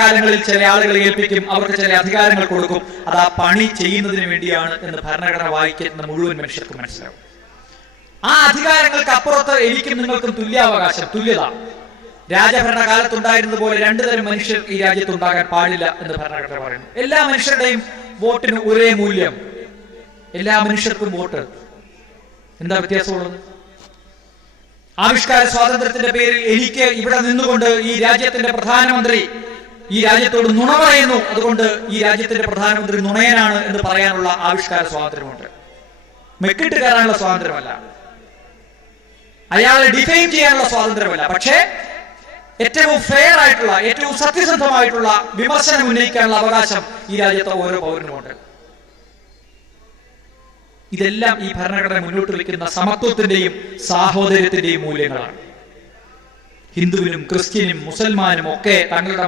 കഷ്ടകാലങ്ങളിൽ ചില ആളുകളെ ഏൽപ്പിക്കും, അവർക്ക് ചില അധികാരങ്ങൾ കൊടുക്കും. അത് ആ പണി ചെയ്യുന്നതിന് വേണ്ടിയാണ് എന്ന് ഭരണഘടന വായിക്കുന്ന മുഴുവൻ മനുഷ്യർക്ക് മനസ്സിലാവും. ആ അധികാരങ്ങൾക്ക് അപ്പുറത്ത് എനിക്കും നിങ്ങൾക്കും തുല്യാവകാശം, തുല്യത. രാജഭരണകാലത്തുണ്ടായിരുന്നത് പോലെ രണ്ടു തരം മനുഷ്യർ ഈ രാജ്യത്തുണ്ടാകാൻ പാടില്ല എന്ന് ഭരണഘടന പറയുന്നു. എല്ലാ മനുഷ്യരുടെയും വോട്ടിന് ഒരേ മൂല്യം, എല്ലാ മനുഷ്യർക്കും വോട്ട്. എന്താ വ്യത്യാസമുള്ളത്? ആവിഷ്കാര സ്വാതന്ത്ര്യത്തിന്റെ പേരിൽ എനിക്ക് ഇവിടെ നിന്നുകൊണ്ട് ഈ രാജ്യത്തിന്റെ പ്രധാനമന്ത്രി ഈ രാജ്യത്തോട് നുണ പറയുന്നു, അതുകൊണ്ട് ഈ രാജ്യത്തിന്റെ പ്രധാനമന്ത്രി നുണയനാണ് എന്ന് പറയാനുള്ള ആവിഷ്കാര സ്വാതന്ത്ര്യമുണ്ട്. മെക്കിട്ട് കയറാനുള്ള സ്വാതന്ത്ര്യമല്ല, അയാളെ ഡിഫൈൻ ചെയ്യാനുള്ള സ്വാതന്ത്ര്യമല്ല. പക്ഷേ ഏറ്റവും ഫെയർ ആയിട്ടുള്ള, ഏറ്റവും സത്യസന്ധമായിട്ടുള്ള വിമർശനം ഉന്നയിക്കാനുള്ള അവകാശം ഈ രാജ്യത്തെ ഓരോ പൗരനുമുണ്ട്. ഇതെല്ലാം ഈ ഭരണഘടന മുന്നോട്ട് വയ്ക്കുന്ന സമത്വത്തിന്റെയും സാഹോദര്യത്തിന്റെയും മൂല്യങ്ങളാണ്. ഹിന്ദുവിനും ക്രിസ്ത്യനും മുസൽമാനും ഒക്കെ തങ്ങളുടെ